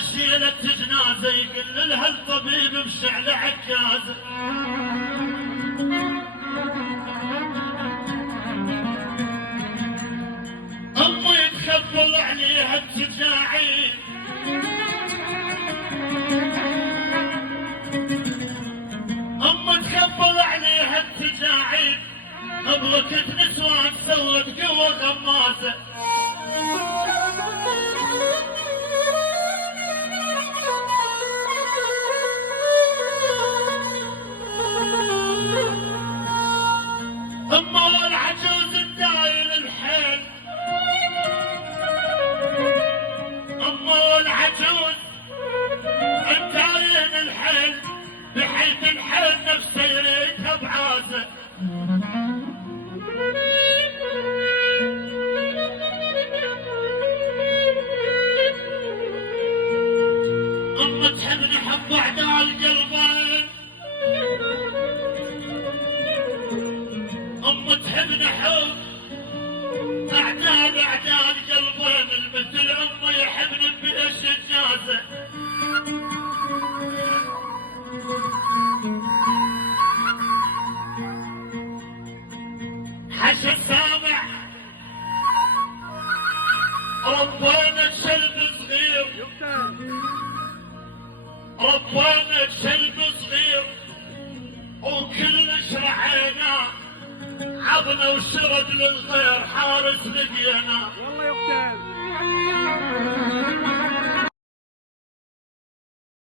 شيلة جنازة يقول لها الطبيب بشعل عكازة. أمي تخبل عليها التجاعيد، أمي تخبل عليها التجاعيد، أبغك نسوان سوت قوة غمازة. أما والعجوز الداير الحيل، أما والعجوز الداير الحيل، بحيث الحيل نفسه يريدها بعازة. أما تحبني حب أعداء القلبين، أما تحبني حب أعداء القلبين، المثل أمي يحبني بإيش الجازة. حشر سامع ربينا شلب صغير، ربينا شلب صغير وكلش رعينا، عظنا وشرد للخير حارس لقينا. والله يا